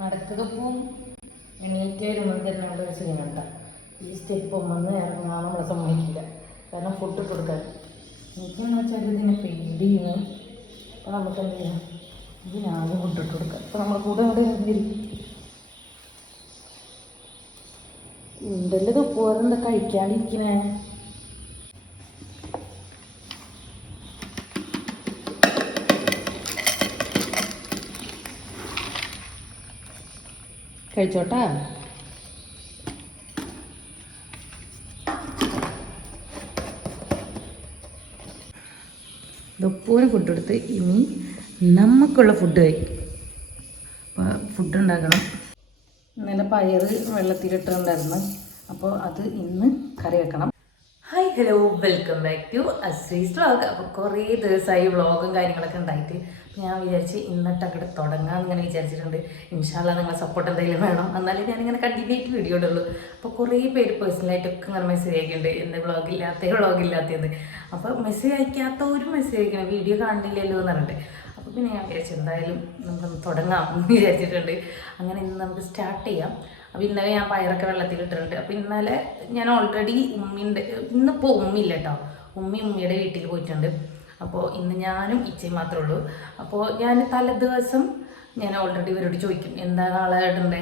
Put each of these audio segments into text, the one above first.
നടക്കതും എണീറ്റ് വരുമ്പോൾ തന്നെ അവിടെ ഒരു സീനുണ്ട. ഈ സ്റ്റെപ്പ് വന്ന് ഇറങ്ങാൻ നമ്മളെ സമ്മതിക്കില്ല. കാരണം ഫുഡ് കൊടുക്കാൻ എനിക്കെന്ന് വെച്ചാൽ ഇതിനെ പേടിയാണ്. അപ്പോൾ നമുക്ക് എന്ത് ചെയ്യാം, ഇത് ഞാനും ഫുഡ് ഇട്ട് കൊടുക്കാം. അപ്പോൾ നമ്മൾ കൂടെ അവിടെ വരും. എന്തെല്ലാം തൊപ്പുവാറെന്താ കഴിക്കാണ്ടിരിക്കണേ. കഴിച്ചോട്ടാ. ദൊപ്പൂന് ഫുഡ് കൊടുത്ത് ഇനി നമുക്കുള്ള ഫുഡ് കഴിക്കും. അപ്പോൾ ഫുഡ് ഉണ്ടാക്കണം. ഇന്നലെ പയറ് വെള്ളത്തിലിട്ടുണ്ടായിരുന്നു. അപ്പോൾ അത് ഇന്ന് കറി വെക്കണം. Hi hello, welcome back to Ashree's vlog. അപ്പോൾ കുറേ ദിവസമായി വ്ളോഗും കാര്യങ്ങളൊക്കെ ഉണ്ടായിട്ട് ഞാൻ വിചാരിച്ച് ഇന്നിട്ടങ്ങോട്ട് തുടങ്ങാമെന്ന് ഇങ്ങനെ വിചാരിച്ചിട്ടുണ്ട്. ഇൻഷാ അല്ലാഹ് നിങ്ങളെ സപ്പോർട്ട് എന്തെങ്കിലും വേണം, എന്നാലേ ഞാനിങ്ങനെ കണ്ടിന്യൂ ആയിട്ട് വീഡിയോ ഇടുള്ളൂ. അപ്പോൾ കുറേ പേര് പേഴ്സണലായിട്ടൊക്കെ ഇങ്ങനെ മെസ്സേജ് അയക്കുന്നുണ്ട്, എന്ത് വ്ളോഗില്ലാത്തതെന്ന്. അപ്പോൾ മെസ്സേജ് അയക്കാത്ത ഒരു മെസ്സേജ് അയക്കണം, വീഡിയോ കാണില്ലല്ലോ എന്ന് പറഞ്ഞിട്ട്. അപ്പോൾ പിന്നെ ഞാൻ വിചാരിച്ചു എന്തായാലും നമുക്കൊന്ന് തുടങ്ങാം എന്ന് വിചാരിച്ചിട്ടുണ്ട്. അങ്ങനെ ഇന്ന് നമുക്ക് സ്റ്റാർട്ട് ചെയ്യാം. അപ്പോൾ ഇന്നലെ ഞാൻ പയറൊക്കെ വെള്ളത്തിലിട്ടിട്ടുണ്ട്. അപ്പോൾ ഇന്നലെ ഞാൻ ഓൾറെഡി ഇന്നിപ്പോൾ ഉമ്മയില്ല കേട്ടോ, ഉമ്മയുടെ വീട്ടിൽ പോയിട്ടുണ്ട്. അപ്പോൾ ഇന്ന് ഞാനും ഇച്ചയും മാത്രമേ ഉള്ളൂ. അപ്പോൾ ഞാൻ തലേദിവസം ഞാൻ ഓൾറെഡി ഇവരോട് ചോദിക്കും എന്താ നാളെ ഇടണ്ടേ,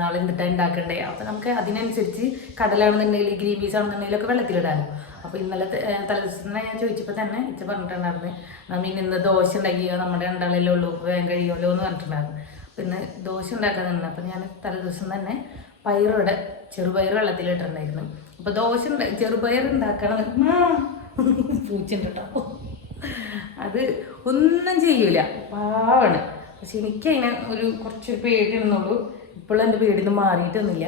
നാളെ എന്തിട്ടാണ് ഉണ്ടാക്കണ്ടേ. അപ്പോൾ നമുക്ക് അതിനനുസരിച്ച് കടലാണെന്നുണ്ടെങ്കിൽ ഗ്രീൻ പീസ് ആണെന്നുണ്ടെങ്കിലൊക്കെ വെള്ളത്തിലിടാനോ. അപ്പോൾ ഇന്നലെ തലേദിവസം തന്നെ ഞാൻ ചോദിച്ചപ്പോൾ തന്നെ ഇച്ച പറഞ്ഞിട്ടുണ്ടായിരുന്നു, നമ്മീ ഇന്ന് ദോശ ഉണ്ടാക്കിയോ, നമ്മുടെ രണ്ടാളല്ലേ ഉള്ളൂ, വേഗം കഴിയുമല്ലോ എന്ന് പറഞ്ഞിട്ടുണ്ടായിരുന്നു. പിന്നെ ദോശ ഉണ്ടാക്കാനുണ്ട്. അപ്പോൾ ഞാൻ തലേദിവസം തന്നെ ചെറുപയർ വെള്ളത്തിലിട്ടിട്ടുണ്ടായിരുന്നു. അപ്പോൾ ചെറുപയർ ഉണ്ടാക്കണം പൂച്ചുണ്ട് കേട്ടോ. അത് ഒന്നും ചെയ്യൂല, പാവാണ്. പക്ഷെ എനിക്കതിനെ കുറച്ചൊരു പേടിയുണ്ടെന്നുള്ളൂ. ഇപ്പോഴും എൻ്റെ പേടിയൊന്നും മാറിയിട്ടൊന്നുമില്ല.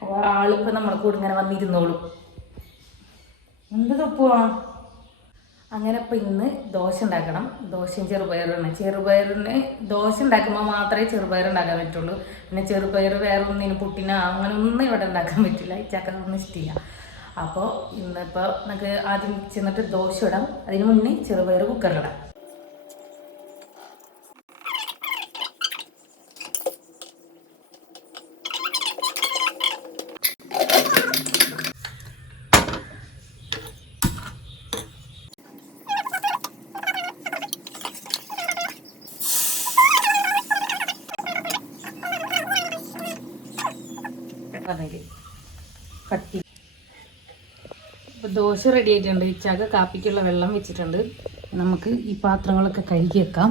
അപ്പോൾ ആളിപ്പോൾ നമ്മളെ കൂടെ ഇങ്ങനെ വന്നിരുന്നോളൂ. എന്ത് തപ്പുവാ. അങ്ങനെ ഇപ്പോൾ ഇന്ന് ദോശ ഉണ്ടാക്കണം. ദോശയും ചെറുപയറിന് ദോശ ഉണ്ടാക്കുമ്പോൾ മാത്രമേ ചെറുപയർ ഉണ്ടാക്കാൻ പറ്റുള്ളൂ. പിന്നെ ചെറുപയർ വേറെ ഒന്നിനും പുട്ടിനോ അങ്ങനെ ഒന്നും ഇവിടെ ഉണ്ടാക്കാൻ പറ്റില്ല. ഈ ചക്കൊന്നും ഇഷ്ടമില്ല. അപ്പോൾ ഇന്നിപ്പോൾ നമുക്ക് ആദ്യം ചെന്നിട്ട് ദോശ ഇടാം. അതിന് മുന്നേ ചെറുപയർ കുക്കറിലിടാം. കട്ടി. ഇപ്പോൾ ദോശ റെഡി ആയിട്ടുണ്ട്. ഇച്ചാക്ക് കാപ്പിക്കുള്ള വെള്ളം വെച്ചിട്ടുണ്ട്. നമുക്ക് ഈ പാത്രങ്ങളൊക്കെ കഴുകി വെക്കാം.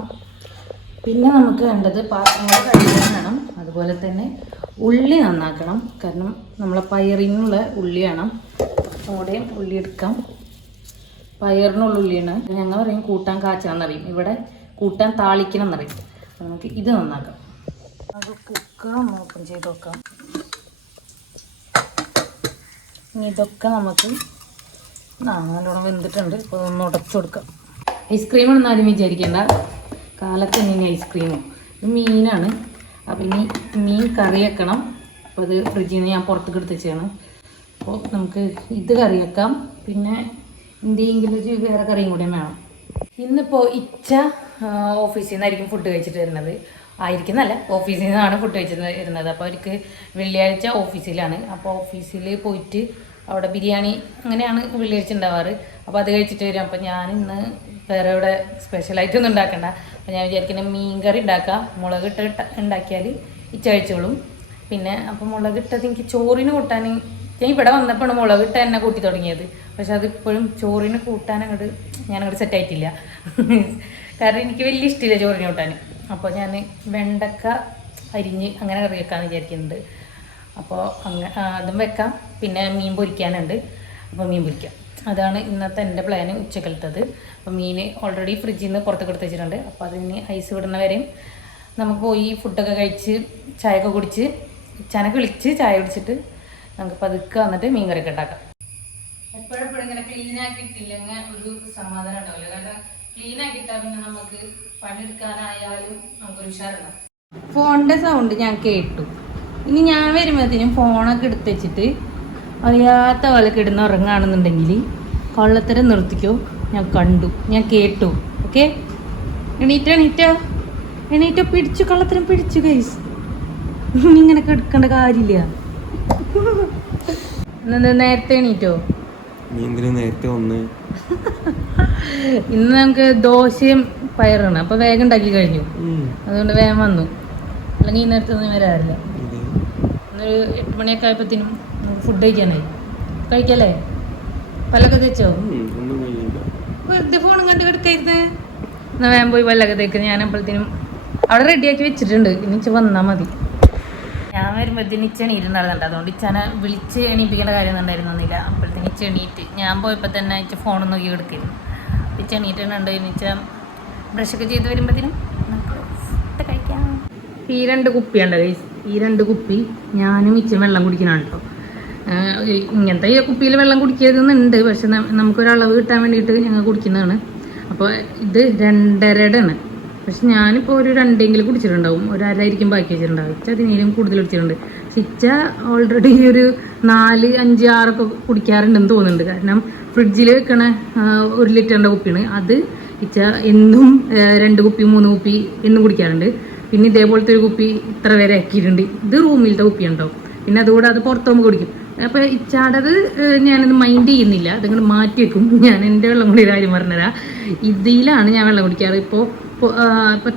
പിന്നെ നമുക്ക് വേണ്ടത് പാത്രങ്ങൾ കഴുകാൻ വേണം. അതുപോലെ തന്നെ ഉള്ളി നന്നാക്കണം. കാരണം നമ്മളെ പയറിനുള്ള ഉള്ളി വേണം. അവിടെയും ഉള്ളി എടുക്കാം. പയറിനുള്ള ഉള്ളിയാണ്. ഞങ്ങൾ പറയും കൂട്ടാൻ കാച്ചാന്നറിയും, ഇവിടെ കൂട്ടാൻ താളിക്കണം എന്നറിയും. നമുക്ക് ഇത് നന്നാക്കാം. അത് കുക്കർ ഓപ്പൺ ചെയ്ത് നോക്കാം. ഇനി ഇതൊക്കെ നമുക്ക് നല്ലോണം വെന്തിട്ടുണ്ട്. ഇപ്പോൾ ഒന്ന് ഉടച്ചു കൊടുക്കാം. ഐസ്ക്രീം ആണെന്ന് ആരും വിചാരിക്കേണ്ട, കാലത്ത് ഇങ്ങനെ ഐസ്ക്രീമും. ഇത് മീനാണ്. അപ്പം ഇനി മീൻ കറി വെക്കണം. അപ്പോൾ അത് ഫ്രിഡ്ജിൽ നിന്ന് ഞാൻ പുറത്തേക്ക് എടുത്ത് വെച്ചാണ്. അപ്പോൾ നമുക്ക് ഇത് കറി വെക്കാം. പിന്നെ എന്തെങ്കിലും ഒരു വേറെ കറിയും കൂടെ വേണം. ഇന്നിപ്പോൾ ഇച്ച ഓഫീസിൽ നിന്നായിരിക്കും ഫുഡ് കഴിച്ചിട്ട് വരുന്നത്. ആയിരിക്കുന്നല്ല, ഓഫീസിൽ നിന്നാണ് ഫുഡ് കഴിച്ചിട്ട് വരുന്നത്. അപ്പോൾ അവർക്ക് വെള്ളിയാഴ്ച ഓഫീസിലാണ്. അപ്പോൾ ഓഫീസിൽ പോയിട്ട് അവിടെ ബിരിയാണി അങ്ങനെയാണ് വെള്ളിയാഴ്ച ഉണ്ടാവാറ്. അപ്പോൾ അത് കഴിച്ചിട്ട് വരും. അപ്പോൾ ഞാൻ ഇന്ന് വേറെ ഇവിടെ സ്പെഷ്യലായിട്ടൊന്നും ഉണ്ടാക്കണ്ട. അപ്പോൾ ഞാൻ വിചാരിക്കുന്നത് മീൻ കറി ഉണ്ടാക്കാം. മുളകിട്ട് ഉണ്ടാക്കിയാൽ ഇച്ച കഴിച്ചോളും. പിന്നെ അപ്പോൾ മുളകിട്ടത് എനിക്ക് ചോറിന് കൂട്ടാൻ, ഞാൻ ഇവിടെ വന്നപ്പോഴാണ് മുളകിട്ട് എന്നെ കൂട്ടി തുടങ്ങിയത്. പക്ഷെ അതിപ്പോഴും ചോറിന് കൂട്ടാൻ ഞാനങ്ങോട്ട് സെറ്റായിട്ടില്ല. കാരണം എനിക്ക് വലിയ ഇഷ്ടമില്ല ചോറിന് കൂട്ടാൻ. അപ്പോൾ ഞാൻ വെണ്ടക്ക അരിഞ്ഞ് അങ്ങനെ കറി വെക്കാമെന്ന് വിചാരിക്കുന്നുണ്ട്. അപ്പോൾ അതും വെക്കാം. പിന്നെ മീൻ പൊരിക്കാനുണ്ട്. അപ്പോൾ മീൻ പൊരിക്കാം. അതാണ് ഇന്നത്തെ എൻ്റെ പ്ലാന് ഉച്ചക്കലത്തത്. അപ്പോൾ മീൻ ഓൾറെഡി ഫ്രിഡ്ജിൽ നിന്ന് പുറത്തേക്ക് എടുത്ത് വെച്ചിട്ടുണ്ട്. അപ്പോൾ അതിന് ഐസ് വിടുന്നവരെയും നമുക്ക് പോയി ഫുഡൊക്കെ കഴിച്ച് ചായയൊക്കെ കുടിച്ച് ചനക്ക് വിളിച്ച് ചായ കുടിച്ചിട്ട് നമുക്ക് പതുക്കെ വന്നിട്ട് മീൻ കറിയൊക്കെ ഉണ്ടാക്കാം. എപ്പോഴെപ്പോഴും ഇങ്ങനെ ക്ലീനാക്കിയിട്ടില്ലെങ്കിൽ ഒരു സമാധാനം ഉണ്ടാവില്ല. കാരണം ക്ലീനാക്കിയിട്ടാൽ പിന്നെ നമുക്ക് പണിയെടുക്കാനായാലും നമുക്കൊരു ഉഷാറുണ്ടാവും. ഫോണിൻ്റെ സൗണ്ട് ഞാൻ കേട്ടു. ഇനി ഞാൻ വരുമ്പോഴത്തേനും ഫോണൊക്കെ എടുത്ത് വെച്ചിട്ട് അറിയാത്ത പോലെ കിടന്ന് ഉറങ്ങുകയാണെന്നുണ്ടെങ്കിൽ കള്ളത്തരം നിർത്തിക്കോ. ഞാൻ കണ്ടു, ഞാൻ കേട്ടു. ഓക്കെ, എണീറ്റോ പിടിച്ചു, കള്ളത്തരം പിടിച്ചു ഗൈസ്. ഇങ്ങനെ എടുക്കേണ്ട കാര്യമില്ല. നേരത്തെ എണീറ്റോ? നേരത്തെ ഒന്ന് ഇന്ന് നമുക്ക് ദോശയും പയറാണ്, അപ്പൊ വേഗം ഉണ്ടാക്കി കഴിഞ്ഞു. അതുകൊണ്ട് വേഗം വന്നു, അല്ലെങ്കിൽ ഈ നേരത്തൊന്നും വരാറില്ല. ഇന്നൊരു 8 മണിയൊക്കെ ആയപ്പോഴത്തേനും ഫുഡ് കഴിക്കാനായി. കഴിക്കല്ലേ? പല്ലൊക്കെ തേച്ചോ? വെറുതെ ഫോണും കണ്ട് കിടക്കായിരുന്നേ. എന്നാൽ വേഗം പോയി പല്ലൊക്കെ തേക്കുന്നത്. ഞാൻ അപ്പോഴത്തേനും അവിടെ റെഡിയാക്കി വെച്ചിട്ടുണ്ട്, ഇനിച്ച് വന്നാൽ മതി. ഞാൻ വരുമ്പോഴത്തേന് ഇച്ച എണീറ്റുണ്ടായിരുന്നുണ്ട്, അതുകൊണ്ട് ഇച്ചാനെ വിളിച്ച് എണീപ്പിക്കേണ്ട കാര്യം ഉണ്ടായിരുന്നില്ല. അപ്പോഴത്തേന് ഇച്ച എണീറ്റ് ഞാൻ പോയപ്പോൾ തന്നെ ഇച്ച ഫോൺ നോക്കി കിടക്കുന്നു. ഇച്ച എണീറ്റുണ്ട്. ഇനിച്ച ബ്രഷൊക്കെ ചെയ്ത് വരുമ്പോഴത്തേനും നമുക്ക് ഫുഡ് കഴിക്കാം. ഈ 2 കുപ്പിയുണ്ട് ഗൈസ്. ഈ 2 കുപ്പി ഞാനും ഇച്ച വെള്ളം കുടിക്കണം കേട്ടോ. ഇങ്ങനത്തെ ഈ കുപ്പിയിൽ വെള്ളം കുടിക്കരുതെന്നുണ്ട്, പക്ഷെ നമുക്കൊരളവ് കിട്ടാൻ വേണ്ടിയിട്ട് ഞങ്ങൾ കുടിക്കുന്നതാണ്. അപ്പോൾ ഇത് 2.5 ആണ്. പക്ഷെ ഞാനിപ്പോൾ ഒരു 2 കുടിച്ചിട്ടുണ്ടാവും, ഒരു അരയിരിക്കും ബാക്കി വെച്ചിട്ടുണ്ടാവും. ഇച്ച അതിനേലും കൂടുതൽ കുടിച്ചിട്ടുണ്ട്. പക്ഷെ ഇച്ച ഓൾറെഡി ഒരു 4, 5, 6 കുടിക്കാറുണ്ടെന്ന് തോന്നുന്നുണ്ട്. കാരണം ഫ്രിഡ്ജിൽ വെക്കണ 1 ലിറ്ററിൻ്റെ കുപ്പിയാണ് അത്. ഇച്ച എന്നും 2 കുപ്പി 3 കുപ്പി എന്നും കുടിക്കാറുണ്ട്. പിന്നെ ഇതേപോലത്തെ ഒരു കുപ്പി ഇത്ര വരെ ആക്കിയിട്ടുണ്ട്. ഇത് റൂമിലത്തെ കുപ്പി ഉണ്ടാവും. പിന്നെ അതുകൂടെ അത് പുറത്ത് പോകുമ്പോൾ കുടിക്കും. അപ്പോൾ ഇച്ചാടത് ഞാനത് മൈൻഡ് ചെയ്യുന്നില്ല, അതങ്ങനെ മാറ്റി വെക്കും. ഞാൻ എൻ്റെ വെള്ളം കൂടി കാര്യം പറഞ്ഞുതരാം. ഇതിലാണ് ഞാൻ വെള്ളം കുടിക്കാറ്. ഇപ്പോൾ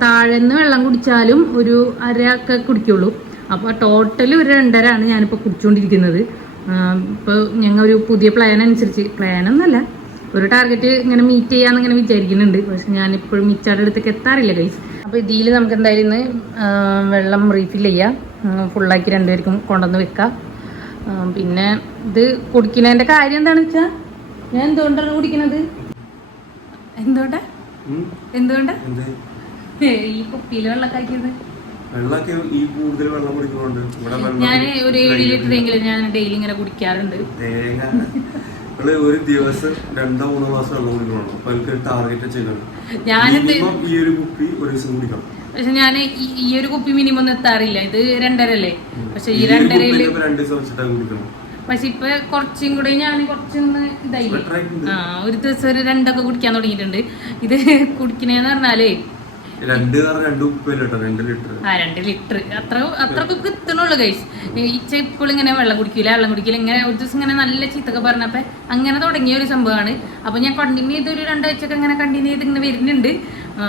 താഴെന്ന് വെള്ളം കുടിച്ചാലും ഒരു 1/2 കുടിക്കുള്ളൂ. അപ്പോൾ ടോട്ടൽ ഒരു 2.5 ആണ് ഞാനിപ്പോൾ കുടിച്ചുകൊണ്ടിരിക്കുന്നത്. ഇപ്പോൾ ഞങ്ങൾ ഒരു പുതിയ പ്ലാൻ അനുസരിച്ച്, പ്ലാനൊന്നല്ല, ഒരു ടാർഗറ്റ് ഇങ്ങനെ മീറ്റ് ചെയ്യാമെന്ന് ഇങ്ങനെ വിചാരിക്കുന്നുണ്ട്. പക്ഷെ ഞാനിപ്പോഴും ഇച്ചാടെ അടുത്തേക്ക് എത്താറില്ല ഗൈസ്. അപ്പോൾ ഇതിൽ നമുക്ക് എന്തായാലും ഇന്ന് വെള്ളം റീഫിൽ ചെയ്യാം. ഫുള്ളാക്കി 2 പേർക്കും കൊണ്ടുവന്ന് വെക്കാം. പിന്നെ ഇത് കുടിക്കുന്നതിൻ്റെ കാര്യം എന്താണെന്ന് വെച്ചാൽ, ഞാൻ എന്തുകൊണ്ടാണ് കുടിക്കുന്നത്? എന്തുകൊണ്ടാ ഈ കുപ്പിയിൽ വെള്ളമൊക്കെ ആക്കിയത്? ഞാൻ ഒരു 7 ലിറ്ററെങ്കിലും ഞാൻ ഡെയിലി ഇങ്ങനെ കുടിക്കാറുണ്ട്. ഒരു ദിവസം 2-3 മാസം വെള്ളം കുടിക്കണം. അപ്പൊ എനിക്ക് ടാർഗറ്റ് ചെയ്യണം, ഈ ഒരു കുപ്പി ഒരു ദിവസം കുടിക്കണം. പക്ഷെ ഞാൻ ഈ ഒരു കുപ്പി മിനിമം ഒന്നും എത്താറില്ല. ഇത് 2.5 അല്ലേ? പക്ഷെ ഈ 2.5 പക്ഷെ ഇപ്പൊ കുറച്ചും കൂടെ ഞാൻ കുറച്ചൊന്ന് ഇതായി. ഒരു ദിവസം ഒരു 2 കുടിക്കാൻ തുടങ്ങിയിട്ടുണ്ട്. ഇത് കുടിക്കണേന്ന് പറഞ്ഞാലേ 2 ലിറ്റർ അത്രക്കൊക്കെ എത്തണുള്ളൂ ഗൈസ്. ഇച്ച ഇപ്പോഴും ഇങ്ങനെ വെള്ളം കുടിക്കില്ല ഇങ്ങനെ ഒരു ദിവസം ഇങ്ങനെ നല്ല ചീത്തൊക്കെ പറഞ്ഞപ്പോ അങ്ങനെ തുടങ്ങിയ ഒരു സംഭവമാണ്. അപ്പൊ ഞാൻ കണ്ടിന്യൂ ചെയ്ത് ഒരു 2 ആഴ്ചയൊക്കെ ഇങ്ങനെ കണ്ടിന്യൂ ചെയ്ത് ഇങ്ങനെ വരുന്നുണ്ട്.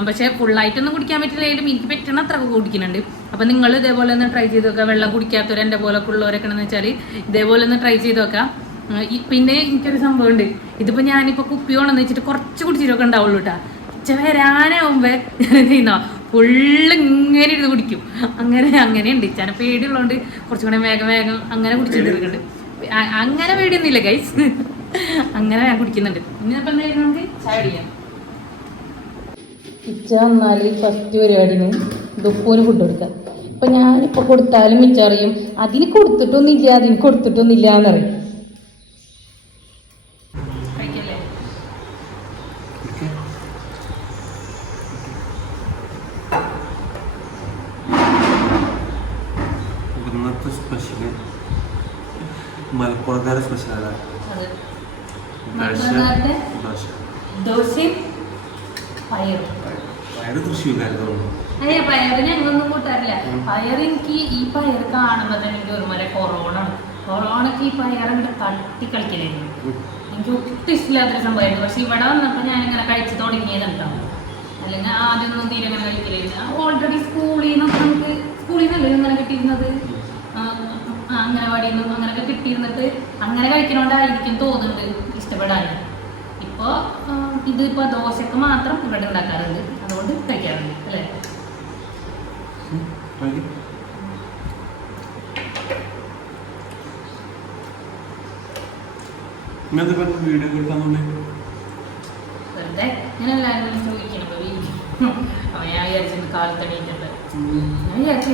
പക്ഷെ ഫുള്ളായിട്ടൊന്നും കുടിക്കാൻ പറ്റില്ലെങ്കിലും എനിക്ക് പറ്റണ അത്രയൊക്കെ കുടിക്കുന്നുണ്ട്. അപ്പൊ നിങ്ങൾ ഇതേപോലെ ഒന്ന് ട്രൈ ചെയ്ത് നോക്കാം. വെള്ളം കുടിക്കാത്തവർ എൻ്റെ പോലെ ഉള്ളവരൊക്കെ എന്ന് വെച്ചാൽ ഇതേപോലെ ഒന്ന് ട്രൈ ചെയ്ത് നോക്കാം. പിന്നെ എനിക്കൊരു സംഭവം ഉണ്ട്. ഇതിപ്പോ ഞാനിപ്പോ കുപ്പി കൊണ്ടെന്ന് വെച്ചിട്ട് കുറച്ച് കുടിച്ചിട്ടൊക്കെ ഉണ്ടാവുള്ളൂ കേട്ടാ. വരാനാവുമ്പോ ഞാൻ എന്ത് ചെയ്യുന്നോ ഫുള്ള് ഇങ്ങനെ ഇരുന്ന് കുടിക്കും. അങ്ങനെയുണ്ട്. ഇച്ചാനെ പേടിയുള്ളതുകൊണ്ട് കുറച്ചും കൂടെ വേഗം അങ്ങനെ കുടിച്ചിട്ട് എടുക്കുന്നുണ്ട്. അങ്ങനെ പേടിയൊന്നുമില്ല ഗൈസ്, അങ്ങനെ ഞാൻ കുടിക്കുന്നുണ്ട്. ഇനിയിപ്പോൾ എന്തായാലും നമുക്ക് ചായ കുടിക്കാം. ഇച്ച വന്നാൽ ഫസ്റ്റ് പരിപാടിന് ദുപ്പൂന് ഫുഡ് കൊടുക്കാം. ഇപ്പം ഞാനിപ്പോൾ കൊടുത്താലും മിച്ചറിയും അതിന് കൊടുത്തിട്ടൊന്നുമില്ല എന്നറിയും. മലപ്പുറക്കാരുടെ സ്പെഷ്യലാണ് ദോശയും പയറും. പയറ് ഞങ്ങളൊന്നും കൂട്ടാറില്ല. പയർ എനിക്ക് ഈ പയർ കാണുമ്പോൾ തന്നെ എനിക്ക് ഒരുമാതിരി കൊറോണക്ക് ഈ പയറങ്ങോട്ട് തട്ടി കളിക്കലായിരുന്നു. എനിക്ക് ഒട്ടും ഇഷ്ടമില്ലാത്തൊരു സംഭവമായിരുന്നു. പക്ഷെ ഇവിടെ വന്നപ്പോൾ ഞാനിങ്ങനെ കഴിച്ചു തുടങ്ങിയതുണ്ടാവും. അല്ലെങ്കിൽ ആദ്യമൊന്നും തീരെ അങ്ങനെ കഴിക്കലായിരുന്നു. ഓൾറെഡി സ്കൂളിൽ നിന്നല്ലേ ഇങ്ങനെ കിട്ടിയിരുന്നത്, അംഗനവാടിയിൽ നിന്നും അങ്ങനെയൊക്കെ കിട്ടിയിരുന്നിട്ട് അങ്ങനെ കഴിക്കണോണ്ടായിരിക്കും തോന്നുന്നുണ്ട് ഇഷ്ടപ്പെടാൻ. ഇപ്പോൾ ഇതിപ്പോൾ ദോശക്ക് മാത്രം ഇവിടെ ഉണ്ടാക്കാറുണ്ട്, അതുകൊണ്ട് കഴിക്കാറുണ്ട് അല്ലേ? വെറുതെ ഞാൻ എല്ലാവരും ചോദിക്കണം ഞാൻ വിചാരിച്ചിട്ട് കാലത്തണീറ്റുണ്ട്. ഞാൻ വിചാരിച്ചു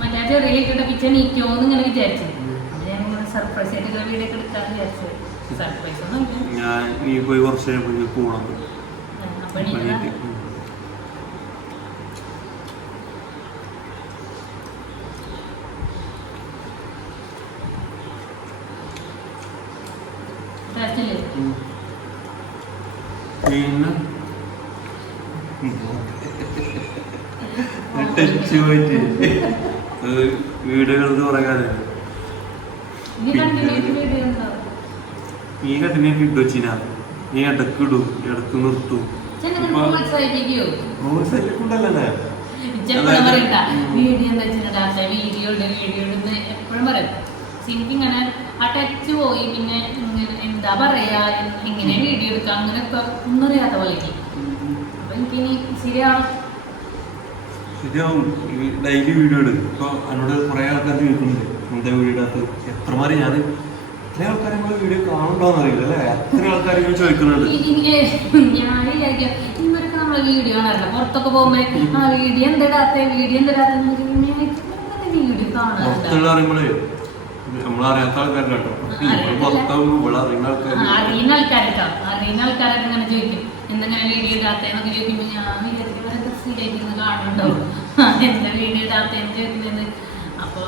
മറ്റേ ചെറിയിലിട്ടിട്ട് പിച്ച നീക്കോന്ന് ഇങ്ങനെ വിചാരിച്ചു. അത് ഞാൻ സർപ്രൈസ് ആയിട്ടുള്ള വീഡിയോ ഒക്കെ എടുക്കാന്ന് വിചാരിച്ചത്. സർപ്രൈസ് ഒന്നും വീഡിയോകൾക്ക് പറയാതെ നീ കണ്ടിന്യൂറ്റി ഇട്ടു വെച്ചിന നീ ഇടക്ക് ഇടും ഇടക്ക് നിർത്തും ഉണ്ടല്ലേ എപ്പോഴും പറയും ഇങ്ങനെ ആ ടച്ച് പോയി പിന്നെ എന്താ പറയാ ഇങ്ങനെ വീഡിയോ എടുക്കാം അങ്ങനെയൊക്കെ ഒന്നും അറിയാത്ത പോലെ അപ്പൊ എനിക്കിനി ശരിയാവും ഡെയിലി വീഡിയോ എടുക്കും ഇപ്പൊ എന്നോട് കുറെ ആൾക്കാർ ചോദിക്കുന്നുണ്ട് എന്റെ വീഡിയോ അകത്ത് എത്രമാരെ ഞാൻ ഇത്ര ആൾക്കാർ നമ്മളെ വീഡിയോ കാണുണ്ടോന്ന് അറിയില്ല അല്ലേ അത്ര ആൾക്കാർ ഇങ്ങനെ ചോദിക്കുന്നുണ്ട് ഞാൻ വിചാരിക്കാം ഇവരൊക്കെ നമ്മളെ വീഡിയോ കാണാറില്ല പുറത്തൊക്കെ പോകുമ്പോ ആ വീഡിയോ എന്തിടാത്ത വീഡിയോ പുറത്തുള്ള അറിയുമ്പോഴേ നമ്മളറിയാത്ത ആൾക്കാരില്ല കേട്ടോ പുറത്താവുമ്പോ ഇവിടെ അറിയുന്ന ആൾക്കാർ അറിയുന്ന ആൾക്കാരൊക്കെ ഇങ്ങനെ ചോദിക്കും എന്തെങ്ങനെ വീഡിയോ ഇടാത്തേന്നൊക്കെ ചോദിക്കുമ്പോ ഞാൻ വിചാരിക്കും സ്ഥിരമായിട്ട് കാണുന്നുണ്ടോ എന്താ വീഡിയോ ഇടാത്തേന്ന് ചോദിക്കുന്നത് അപ്പൊ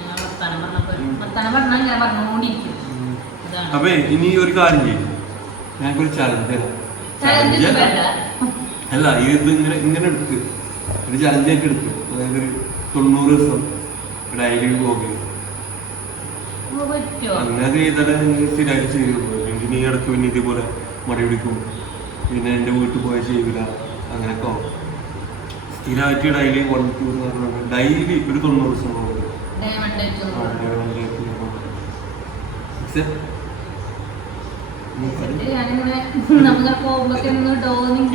ഞാൻ വർത്താനം പറഞ്ഞാൽ ഞാൻ പറഞ്ഞുകൊണ്ടിരിക്കും അപ്പൊ ഇനി ഒരു കാര്യം ചെയ്യും ഞങ്ങൾക്കൊരു ചലഞ്ച് അല്ല ഇത് ഇങ്ങനെ എടുത്ത് ഒരു ചലഞ്ചായിട്ട് എടുത്തു അതായത് ഒരു 90 ദിവസം ഡെയിലി വ്ലോഗ് അങ്ങനെ ചെയ്താലേ സ്ഥിരമായിട്ട് ചെയ്യുള്ളൂ അല്ലെങ്കിൽ നീ ഇടയ്ക്ക് പിന്നെ ഇതേപോലെ മടി പിടിക്കും പിന്നെ എൻ്റെ വീട്ടിൽ പോയാൽ ചെയ്യില്ല അങ്ങനെയൊക്കെ ആവും സ്ഥിരമായിട്ട് ഡെയിലി 1-2 ഡെയിലി ഒരു 90 ദിവസം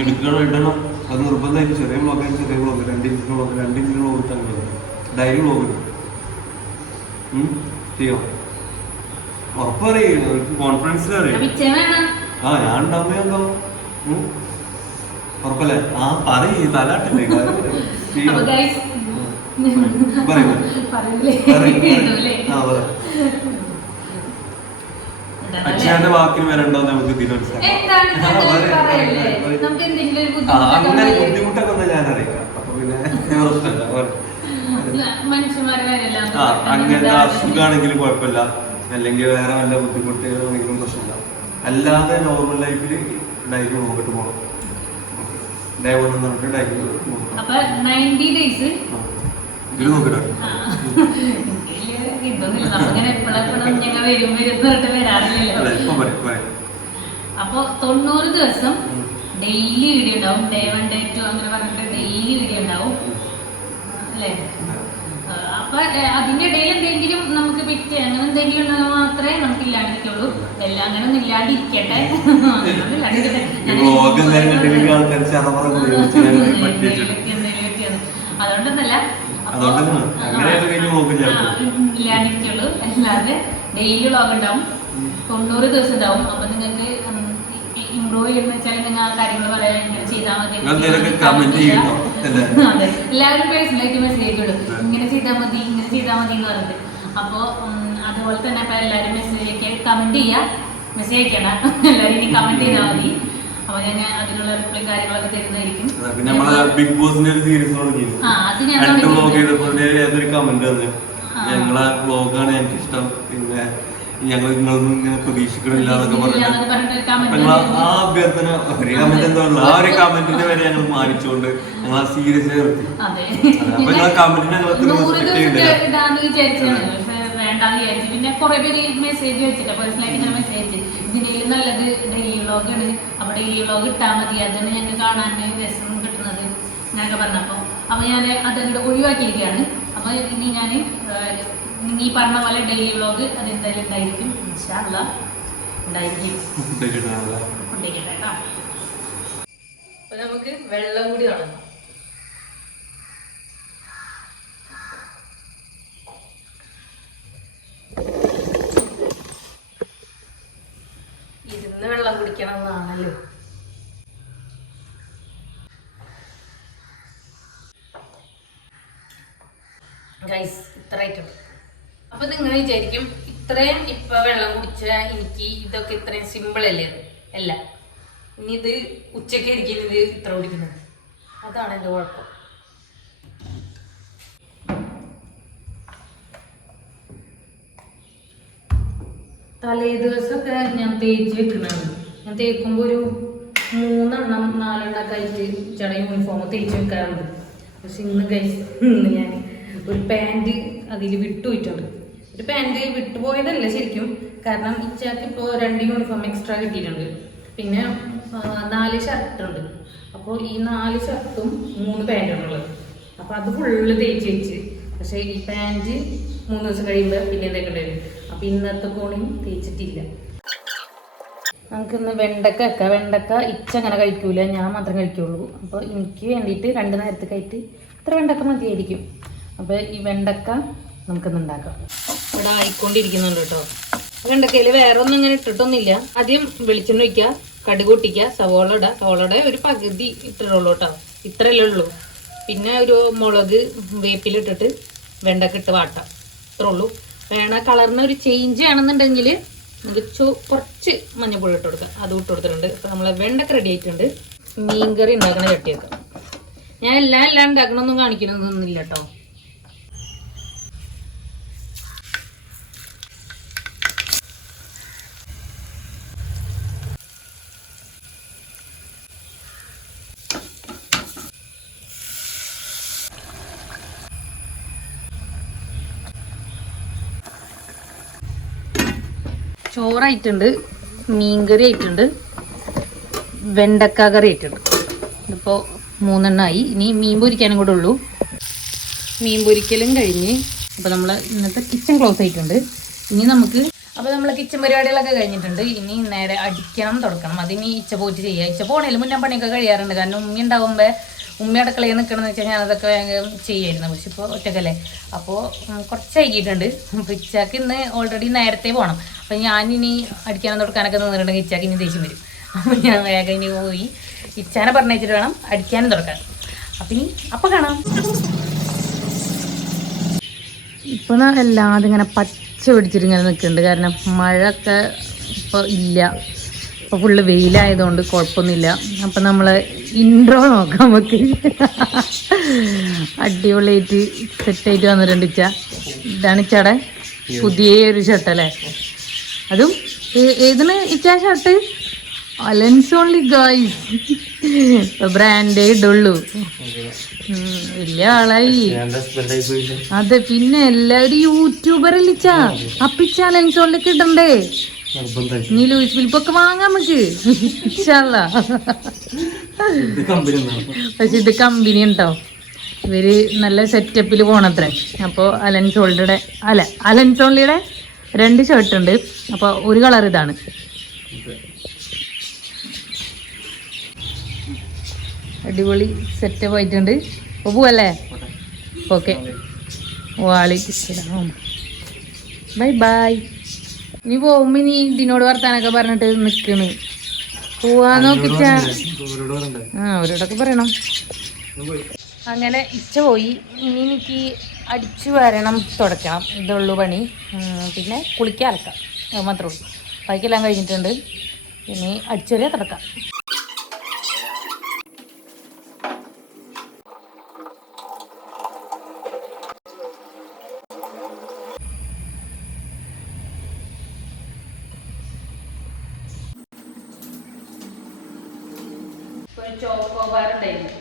എടുക്കണം ഇടണം അത് നിർബന്ധമായിട്ട് ചെറിയ വ്ളോഗായാലും ചെറിയ വ്ളോഗ് 2 ഇഞ്ചിന് വ്ളോഗ് 2 ഇഞ്ചിന് വ്ളോഗ് തന്നെ ഡെയിലി വ്ളോഗ് ചെയ്യോ ഉറപ്പറിയും കോൺഫിഡൻസിൽ അറിയാം ആ ഞാൻ ഉണ്ടാവുമ്പോ ഉണ്ടാവും ഉറപ്പല്ലേ ആ പറയ് തലാട്ടല്ലേ അച്ഛന്റെ വാക്കിന് വരണ്ടോ നമുക്ക് അങ്ങനെ ബുദ്ധിമുട്ടൊക്കെ ഒന്ന് ഞാൻ അറിയാം അപ്പൊ പിന്നെ അങ്ങനത്തെ അസുഖമാണെങ്കിലും കുഴപ്പമില്ല അല്ലെങ്കിൽ വേറെ നല്ല ബുദ്ധിമുട്ടുകളാണെങ്കിലും പ്രശ്നമില്ല അല്ലാതെ നോർമൽ ലൈഫിൽ ഡയറ്റ് നോക്കിട്ട് പോകണം ഡയറ്റ് പറഞ്ഞിട്ട് ഡയറ്റ് ഇത് നോക്കിട്ടോ അപ്പൊ 90 ദിവസം ഡെയിലി വീഡിയോ ഉണ്ടാവും ഡേ 1 ഡേ 2 അങ്ങനെ പറഞ്ഞിട്ട് ഡെയിലി വീഡിയോ ഉണ്ടാവും അല്ലേ അപ്പൊ അതിന്റെ ഇടയിൽ എന്തെങ്കിലും നമുക്ക് പിറ്റ് അങ്ങനെ എന്തെങ്കിലും ഉണ്ടെങ്കിൽ മാത്രമേ നമുക്ക് ഇല്ലാണ്ടിരിക്കുള്ളൂ എല്ലാം അങ്ങനെ ഒന്നും ഇല്ലാണ്ടിരിക്കട്ടെ അതുകൊണ്ടൊന്നല്ല ഇല്ലാണ്ടിരിക്കുള്ളൂ അല്ലാതെ ഡെയിലി വ്ളോഗ് ഉണ്ടാവും 90 ദിവസം ഉണ്ടാവും അപ്പൊ നിങ്ങൾക്ക് ഇംപ്രൂവ് ചെയ്യുന്ന വെച്ചാൽ നിങ്ങൾ ആ കാര്യങ്ങൾ പറയാൻ ഇങ്ങനെ ചെയ്താൽ മതി അതെ എല്ലാവരും പേഴ്സണലായിട്ട് മെസ്സേജ് അയക്കുള്ളൂ ഇങ്ങനെ ചെയ്താൽ മതി എന്ന് പറഞ്ഞിട്ട് അപ്പോൾ അതുപോലെ തന്നെ അപ്പൊ എല്ലാവരും മെസ്സേജ് കമന്റ് ചെയ്യുക മെസ്സേജ് അയക്കണം എല്ലാവരും ഇനി കമന്റ് ചെയ്താൽ മതി അപ്പൊ ഞാൻ അതിനുള്ള റിപ്ലൈ കാര്യങ്ങളൊക്കെ തരുന്നതായിരിക്കും ബിഗ് ബോസിന്റെ ഒരു സീരീസ് ഞങ്ങളെ വ്ളോഗാണ് ഞങ്ങൾക്ക് ഇഷ്ടം പിന്നെ ഞങ്ങൾ നിങ്ങളൊന്നും ഇങ്ങനെ പ്രതീക്ഷിക്കണില്ല എന്നൊക്കെ പറഞ്ഞു ആ അഭ്യർത്ഥന ഒരു കമന്റ് എന്താ പറയുക ആ ഒരു കമന്റിന്റെ വരെ ഞങ്ങൾ മാനിച്ചുകൊണ്ട് ഞങ്ങൾ ആ സീരിയസ് നിർത്തി അപ്പൊ ഞങ്ങളെ കമന്റിനെ പിന്നെ കുറെ പേര് മെസ്സേജ് വെച്ചിട്ട് പേഴ്സണലായിട്ട് ഇങ്ങനെ മെസ്സേജ് ഇതിനേലും നല്ലത് ഡെയിലി വ്ളോഗാണ് അപ്പൊ ഡെയിലി വ്ളോഗ് ഇട്ടാൽ മതി അതന്നെ ഞങ്ങൾക്ക് കാണാൻ രസം കിട്ടുന്നത് ഞാനൊക്കെ പറഞ്ഞപ്പോ അപ്പൊ ഞാൻ അതങ്ങോട്ട് ഒഴിവാക്കിയിരിക്കുകയാണ് അപ്പൊ ഇനി ഞാൻ നീ പറഞ്ഞ പോലെ ഡെയിലി വ്ളോഗ് അതെന്തായാലും ഉണ്ടായിരിക്കും ഉണ്ടായിരിക്കും കേട്ടോ അപ്പൊ നമുക്ക് വെള്ളം കൂടി തുടങ്ങാം ഇരുന്ന് വെള്ളം കുടിക്കണം എന്നാണല്ലോ ഗൈസ് ഇത്രയായിട്ടുള്ളൂ അപ്പൊ നിങ്ങൾ വിചാരിക്കും ഇത്രയും ഇപ്പൊ വെള്ളം കുടിച്ച എനിക്ക് ഇതൊക്കെ ഇത്രയും സിമ്പിൾ അല്ലേ അല്ല ഇനി ഇത് ഉച്ചക്ക് ഇരിക്കുന്നത് ഇത്ര കുടിക്കുന്നത് അതാണ് എന്റെ കുഴപ്പം തലേ ദിവസമൊക്കെ ഞാൻ തേച്ച് വെക്കുന്നത് ഞാൻ തേക്കുമ്പോൾ ഒരു 3-4 ആയിട്ട് ചില യൂണിഫോം തേച്ച് വെക്കാറുണ്ട് പക്ഷെ ഇന്ന് ഞാൻ ഒരു പാൻറ് അതിൽ വിട്ടുപോയിട്ടുണ്ട്. ഒരു പാൻറ് വിട്ടുപോയതല്ല ശരിക്കും, കാരണം ഇച്ചാക്ക് ഇപ്പോൾ 2 യൂണിഫോം എക്സ്ട്രാ കിട്ടിയിട്ടുണ്ട്. പിന്നെ 4 ഷർട്ടുണ്ട്. അപ്പോൾ ഈ 4 ഷർട്ടും 3 പാൻറ്റാണുള്ളത്. അപ്പോൾ അത് ഫുള്ള് തേച്ച് വെച്ച്. പക്ഷേ ഈ പാൻറ് 3 ദിവസം കഴിയുമ്പോൾ പിന്നെ എന്തൊക്കെ വരും. അപ്പോൾ ഇന്നത്തെ കോണിയും തേച്ചിട്ടില്ല. നമുക്കിന്ന് വെണ്ടക്ക വെക്കാം. വെണ്ടക്ക ഇച്ച അങ്ങനെ കഴിക്കൂല, ഞാൻ മാത്രം കഴിക്കുള്ളൂ. അപ്പോൾ എനിക്ക് വേണ്ടിയിട്ട് 2 നേരത്തേക്കായിട്ട് ഇത്ര വെണ്ടക്ക മതിയായിരിക്കും. അപ്പോൾ ഈ വെണ്ടക്ക നമുക്കിന്ന് ഉണ്ടാക്കാം. ഇവിടെ ആയിക്കൊണ്ടിരിക്കുന്നുണ്ട് കേട്ടോ. വെണ്ടക്കയിൽ വേറെ ഒന്നും ഇങ്ങനെ ഇട്ടിട്ടൊന്നുമില്ല. ആദ്യം വെളിച്ചെണ്ണ ഒഴിക്കുക, കടുക് പൊട്ടിക്കുക, സവോള ഇടുക. സവോളയുടെ ഒരു പകുതി ഇട്ടിട്ടുള്ളൂ കേട്ടോ, ഇത്രയല്ലേ ഉള്ളൂ. പിന്നെ ഒരു മുളക് വേപ്പിലിട്ടിട്ട് വെണ്ടക്ക ഇട്ട് വാട്ടാം, ഇത്രേ ഉള്ളൂ. വേണ കളറിന് ഒരു ചേഞ്ച് ആണെന്നുണ്ടെങ്കിൽ നമുക്ക് കുറച്ച് മഞ്ഞപ്പൊടി ഇട്ട് കൊടുക്കാം, അത് ഇട്ട് കൊടുത്തിട്ടുണ്ട്. അപ്പോൾ നമ്മളെ വെണ്ടക്ക റെഡി ആയിട്ടുണ്ട്. മീൻകറി ഉണ്ടാക്കണ ചട്ടിയൊക്കെ ഞാൻ എല്ലാം ഉണ്ടാക്കണമെന്നും കാണിക്കണമെന്നൊന്നുമില്ല കേട്ടോ. ചോറായിട്ടുണ്ട്, മീൻകറി ആയിട്ടുണ്ട്, വെണ്ടക്ക കറി ആയിട്ടുണ്ട്. ഇതിപ്പോൾ 3 എണ്ണമായി. ഇനി മീൻ പൊരിക്കാനും കൂടെ ഉള്ളൂ. മീൻ പൊരിക്കലും കഴിഞ്ഞ് അപ്പോൾ നമ്മൾ ഇന്നത്തെ കിച്ചൺ ക്ലോസ് ആയിട്ടുണ്ട്. ഇനി നമുക്ക് നമ്മൾ കിച്ചൺ പരിപാടികളൊക്കെ കഴിഞ്ഞിട്ടുണ്ട്. ഇനി നേരെ അടിക്കണം, തുടക്കണം. അതിനി ഇച്ച പോയിട്ട് ചെയ്യുക. ഇച്ച പോണേലും മുന്നേ പണിയൊക്കെ കഴിയാറുണ്ട്. കാരണം ഉമ്മി ഉണ്ടാകുമ്പോൾ ഉമ്മി അടുക്കളയിൽ നിൽക്കണമെന്ന് വെച്ചാൽ ഞാനതൊക്കെ വേഗം ചെയ്യായിരുന്നു. പക്ഷെ ഇപ്പോൾ ഒറ്റക്കല്ലേ, അപ്പോൾ കുറച്ച് വൈകിട്ടുണ്ട്. അപ്പോൾ ഇച്ചാക്ക് ഇന്ന് ഓൾറെഡി നേരത്തെ പോകണം. അപ്പം ഞാനിനി അടിക്കാനും തുടക്കാനൊക്കെ നിന്നിട്ടുണ്ടെങ്കിൽ ഇച്ചാക്ക് ഇനി ദേഷ്യം വരും. അപ്പോൾ ഞാൻ വേഗം ഇനി പോയി ഇച്ചാനെ പറഞ്ഞിട്ട് വേണം അടിക്കാനും തുടക്കാൻ. അപ്പം ഇനി അപ്പം കാണാം. ഇപ്പോൾ എല്ലാതും ഇങ്ങനെ പച്ച പിടിച്ചിട്ട് ഇങ്ങനെ നിൽക്കുന്നുണ്ട്. കാരണം മഴയൊക്കെ ഇപ്പോൾ ഇല്ല, ഇപ്പോൾ ഫുള്ള് വെയിലായതുകൊണ്ട് കുഴപ്പമൊന്നുമില്ല. അപ്പം നമ്മൾ ഇൻട്രോ നോക്കാം. നമുക്ക് അടിപൊളിയായിട്ട് സെറ്റായിട്ട് വന്നിട്ടുണ്ട് ഇച്ച. ഇതാണ് ഇച്ചയുടെ പുതിയൊരു ഷർട്ടല്ലേ. അതും ഏതിന് ഇച്ച ഷർട്ട്? അലൻസ് ഓൺലി ഗായ്സ്, ബ്രാൻഡേ ഇടുള്ളൂ. വലിയ ആളായി. അതെ, പിന്നെ എല്ലാവരും യൂട്യൂബറല്ലേ ഇച്ച. അപ്പിച്ച അലൻസ് ഓൺലിക്ക് ഇടണ്ടേ? നീ ലൂയിസ് ഫിലിപ്പൊക്കെ വാങ്ങാം നമുക്ക് ഇൻഷാല്ലാ. പക്ഷെ ഇത് കമ്പനി ഉണ്ടോ, ഇവര് നല്ല സെറ്റപ്പിൽ പോണത്രേ. അപ്പോൾ അലൻസോളിയുടെ അലൻസോളിയുടെ 2 ഷർട്ട് ഉണ്ട്. അപ്പോൾ ഒരു കളർ ഇതാണ്. അടിപൊളി സെറ്റപ്പ് ആയിട്ടുണ്ട്. അപ്പോൾ പോവല്ലേ? ഓക്കെ, വാലിക്കും ബൈ ബൈ. ഇനി പോകുമ്പോ നീ ഇതിനോട് വർത്താനൊക്കെ പറഞ്ഞിട്ട് നിക്കണ്. പോവാ നോക്കിച്ച. അവരോടൊക്കെ പറയണം. അങ്ങനെ ഇച്ച പോയി. ഇനി എനിക്ക് അടിച്ചു വരണം, തുടക്കണം. ഇതുള്ളൂ പണി. പിന്നെ കുളിക്കാൻ അലക്കാം, അത് മാത്രമേ ഉള്ളൂ. ബാക്കിയെല്ലാം കഴിഞ്ഞിട്ടുണ്ട്. ഇനി അടിച്ചു വരെ തുടക്കാം. ചോക്കോബാർ ഉണ്ടായിരുന്നു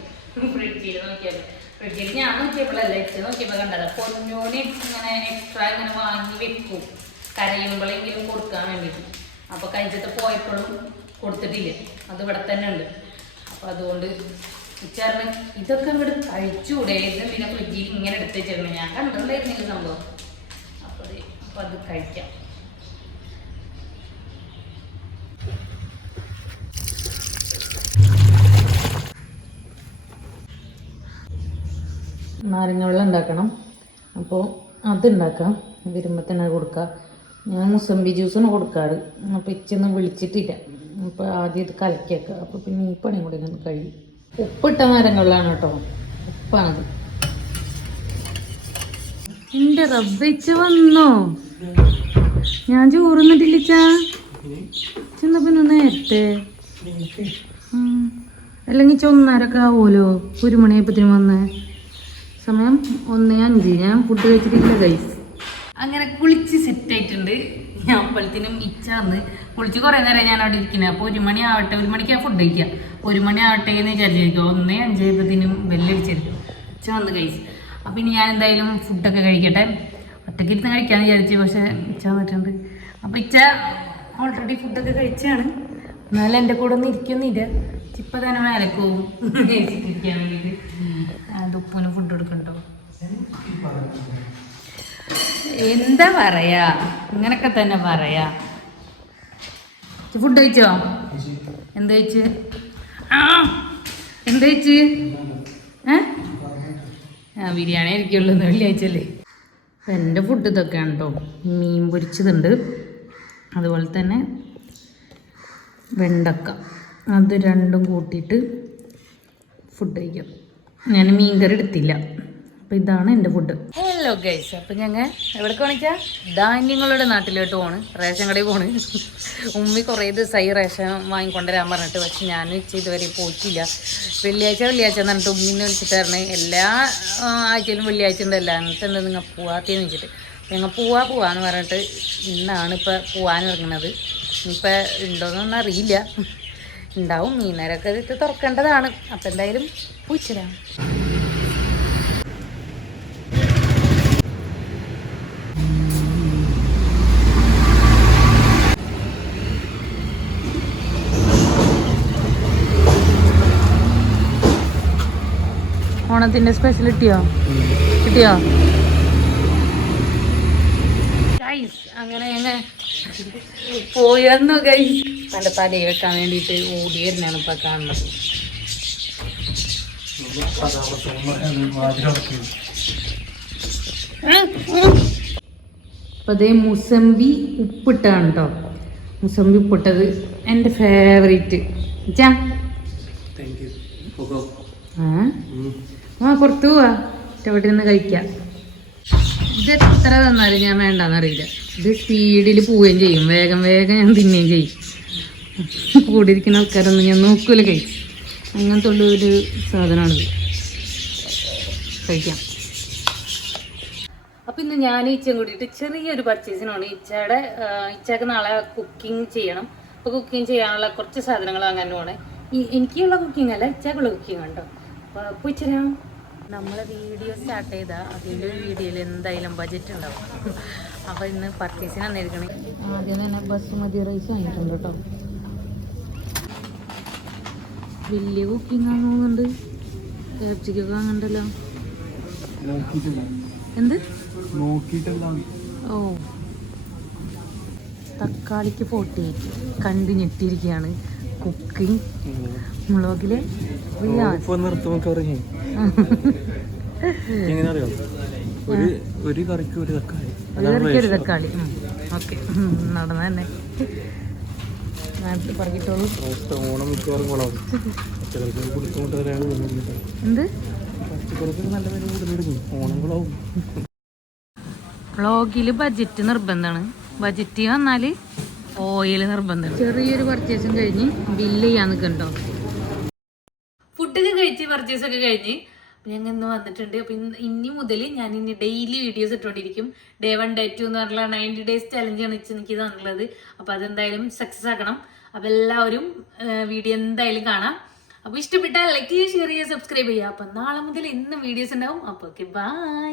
ഫ്രിഡ്ജിൽ. നോക്കിയത് ഫ്രിഡ്ജിൽ ഞാൻ നോക്കിയപ്പോഴല്ലേ ഇച്ച നോക്കിയപ്പോൾ കണ്ടത്. പൊന്നൂന് ഇങ്ങനെ എക്സ്ട്രാ ഇങ്ങനെ വാങ്ങി വെക്കും, കരയുമ്പോഴെങ്കിലും കൊടുക്കാൻ വേണ്ടിയിട്ട്. അപ്പോൾ കഴിച്ചിട്ട് പോയപ്പോഴും കൊടുത്തിട്ടില്ല, അത് ഇവിടെ തന്നെ ഉണ്ട്. അപ്പോൾ അതുകൊണ്ട് ഇച്ചാറിന് ഇതൊക്കെ ഇങ്ങോട്ട് കഴിച്ചുകൂടെ, ഇതും പിന്നെ ഫ്രിഡ്ജിൽ ഇങ്ങനെ എടുത്ത് വെച്ചിരുന്നു. ഞാൻ കണ്ടിട്ടുണ്ടായിരുന്നു സംഭവം. അപ്പോൾ അത് കഴിക്കാം. നാരങ്ങ വെള്ളം ഉണ്ടാക്കണം. അപ്പോൾ അതുണ്ടാക്കാം, വരുമ്പോൾ തന്നെ കൊടുക്കാം. ഞാൻ മുസമ്പി ജ്യൂസാണ് കൊടുക്കാറ്. അപ്പോൾ ഇച്ചൊന്നും വിളിച്ചിട്ടില്ല. അപ്പോൾ ആദ്യം ഇത് കലക്കിയേക്കാം. അപ്പോൾ പിന്നെ ഈ പണിയും കൂടി ഒന്ന് കഴിയും. ഉപ്പിട്ട നാരങ്ങ വെള്ളമാണ് കേട്ടോ, ഉപ്പാണത്. എൻ്റെ റബ്ബിച്ച വന്നോ? ഞാൻ ചോറുന്നിട്ടില്ല ചെന്നപ്പോ നേരത്തെ. അല്ലെങ്കിൽ 1:30 ആവുമല്ലോ. 1 മണിയായപ്പത്തിന് വന്നേ. സമയം 1:05. ഞാൻ ഫുഡ് കഴിച്ചിട്ടില്ല ഗൈസ്. അങ്ങനെ കുളിച്ച് സെറ്റായിട്ടുണ്ട്. ഞാൻ അപ്പോഴത്തേനും ഇച്ച വന്ന് കുളിച്ച് കുറേ നേരം ഞാൻ അവിടെ ഇരിക്കുന്നത്. അപ്പോൾ 1 മണി ആവട്ടെ, 1 മണിക്കാണ് ഫുഡ് കഴിക്കുക. 1 മണി ആവട്ടെ എന്ന് വിചാരിച്ചിരിക്കും. 1:05 ബെല്ലടിച്ചിരിക്കും. ഇച്ച വന്ന് കഴിച്ചു. അപ്പം ഇനി ഞാൻ എന്തായാലും ഫുഡൊക്കെ കഴിക്കട്ടെ. ഒറ്റയ്ക്ക് ഇരുന്ന് കഴിക്കാമെന്ന് വിചാരിച്ചു, പക്ഷേ ഇച്ച വന്നിട്ടുണ്ട്. അപ്പം ഇച്ച ഓൾറെഡി ഫുഡൊക്കെ കഴിച്ചാണ്. എന്നാലും എൻ്റെ കൂടെ ഒന്നും ഇരിക്കൊന്നുമില്ല. ഇപ്പം തന്നെ മേലക്ക് പോകും കഴിച്ചിട്ടിരിക്കാൻ വേണ്ടിയിട്ട്. ഉപ്പൂന് ഫുഡ് കൊടുക്കണ്ടോ? എന്താ പറയാ, ഇങ്ങനൊക്കെ തന്നെ പറയാ. ഫുഡ് കഴിച്ചോ? എന്ത് കഴിച്ച്? എന്ത് കഴിച്ച്? ബിരിയാണി ആയിരിക്കുള്ളൂ, വെള്ളിയാഴ്ചല്ലേ. അപ്പം എൻ്റെ ഫുഡ് ഇതൊക്കെയാണ് കേട്ടോ. മീൻ പൊരിച്ചതുണ്ട്, അതുപോലെ തന്നെ വെണ്ടക്ക, അത് രണ്ടും കൂട്ടിയിട്ട് ഫുഡ് കഴിക്കാം. ഞാൻ മീൻ കറി എടുത്തില്ല. അപ്പം ഇതാണ് എൻ്റെ ഫുഡ്. ഹലോ ഗൈസ്, അപ്പം ഞങ്ങൾ എവിടെ കാണിച്ചാൽ ധാന്യങ്ങളുടെ നാട്ടിലോട്ട് പോണ്, റേഷൻ കടയിൽ പോണ്. ഉമ്മി കുറേ ദിവസമായി റേഷൻ വാങ്ങിക്കൊണ്ടുവരാൻ പറഞ്ഞിട്ട്, പക്ഷെ ഞാൻ ഇതുവരെ പോയിട്ടില്ല. വെള്ളിയാഴ്ച എന്ന് പറഞ്ഞിട്ട് ഉമ്മിനെ വിളിച്ചിട്ടായിരുന്നു. എല്ലാ ആഴ്ചയിലും വെള്ളിയാഴ്ച ഉണ്ടല്ല, എന്നിട്ട് എന്താ നിങ്ങൾ പോവാത്തേന്ന് വെച്ചിട്ട് ഞങ്ങൾ പോവാന്ന് പറഞ്ഞിട്ട് ഇന്നാണ് ഇപ്പോൾ പോവാനിറങ്ങുന്നത്. ഇനിയിപ്പോൾ ഉണ്ടോയെന്നൊന്നും അറിയില്ല. ഉണ്ടാവും, മീനരൊക്കെ ഇട്ട് തുറക്കേണ്ടതാണ്. അപ്പം എന്തായാലും പൂച്ചരാം. ഓണത്തിൻ്റെ സ്പെഷ്യൽ കിട്ടിയോ? ഗൈസ്, അങ്ങനെ ഞങ്ങൾ പോയിരുന്നു ഗൈസ്. പണ്ട് തലയിൽ വെക്കാൻ വേണ്ടിയിട്ട് ഓടി വരുന്നതാണ് ഇപ്പം കാണുന്നത്. അപ്പം അതേ മുസമ്പി ഉപ്പിട്ടാണ് കേട്ടോ. മുസമ്പി ഉപ്പിട്ടത് എൻ്റെ ഫേവറേറ്റ്. പുറത്തു പോവാ, ഇവിടെ നിന്ന് കഴിക്കാം. ഇത് എത്ര തന്നാലും ഞാൻ വേണ്ടാന്നറിയില്ല. ഇത് സ്പീഡിൽ പോവുകയും ചെയ്യും, വേഗം ഞാൻ തിന്നുകയും ചെയ്യും. കൂടിയിരിക്കുന്ന ആൾക്കാരൊന്നും ഞാൻ നോക്കൂല കഴിച്ചു. അങ്ങനത്തെ ഉള്ളൊരു സാധനമാണിത്. കഴിക്കാം. അപ്പം ഇന്ന് ഞാൻ ഇച്ചയും കൂടിയിട്ട് ചെറിയൊരു പർച്ചേസിനാണ്. ഇച്ചക്ക് നാളെ കുക്കിംഗ് ചെയ്യണം. അപ്പോൾ കുക്കിംഗ് ചെയ്യാനുള്ള കുറച്ച് സാധനങ്ങൾ വാങ്ങാനുമാണ്. എനിക്കുള്ള കുക്കിംഗ് അല്ല, ഇച്ചക്കുള്ള കുക്കിംഗ് ഉണ്ടോ. അപ്പോൾ പോയിച്ചരാം. നമ്മളെ വീഡിയോ സ്റ്റാർട്ട് ചെയ്താൽ അതിൻ്റെ ഒരു വീഡിയോയിൽ എന്തായാലും ബഡ്ജറ്റ് ഉണ്ടാവും. അപ്പോൾ ഇന്ന് പർച്ചേസിന് വന്നിരിക്കണേ. ആദ്യം തന്നെ ബസുമതി റൈസ് വാങ്ങിയിട്ടുണ്ട് കേട്ടോ. വലിയ കുക്കിംഗ് ആകുന്നുണ്ട്. ക്യാപ്സിക്കൊക്കെ വാങ്ങണ്ടല്ലോ. എന്ത് ഓ, തക്കാളിക്ക് 48 കണ്ട് ഞെട്ടിയിരിക്കുകയാണ്. കുക്കിംഗ് വ്ളോഗിലെ ഒരു കറിക്ക് ഒരു തക്കാളി. ഓക്കെ, നടന്ന തന്നെ പറഞ്ഞിട്ടോളൂ. എന്ത് വ്ളോഗിൽ ബഡ്ജറ്റ് നിർബന്ധമാണ്. ബഡ്ജറ്റ് വന്നാൽ ഓയിൽ നിർബന്ധമാണ്. ചെറിയൊരു പർച്ചേസും കഴിഞ്ഞ് ബില്ല് ചെയ്യാൻ നിൽക്കണ്ടോ. ഫുഡൊക്കെ കഴിച്ച് പർച്ചേസൊക്കെ കഴിഞ്ഞ് ഞങ്ങൾ ഇന്ന് വന്നിട്ടുണ്ട്. അപ്പം ഇനി മുതൽ ഞാൻ ഇനി ഡെയിലി വീഡിയോസ് ഇട്ടുകൊണ്ടിരിക്കും. Day 1 Day 2 എന്ന് പറഞ്ഞുള്ള 90 days ചലഞ്ചാണ് എനിക്ക് തന്നുള്ളത്. അപ്പം അതെന്തായാലും സക്സസ് ആക്കണം. അപ്പം എല്ലാവരും വീഡിയോ എന്തായാലും കാണാം. അപ്പോൾ ഇഷ്ടപ്പെട്ടാൽ ലൈക്ക് ചെയ്യുക, ഷെയർ ചെയ്യുക, സബ്സ്ക്രൈബ് ചെയ്യുക. അപ്പം നാളെ മുതൽ എന്നും വീഡിയോസ് ഉണ്ടാവും. അപ്പോൾ ഓക്കെ, ബൈ.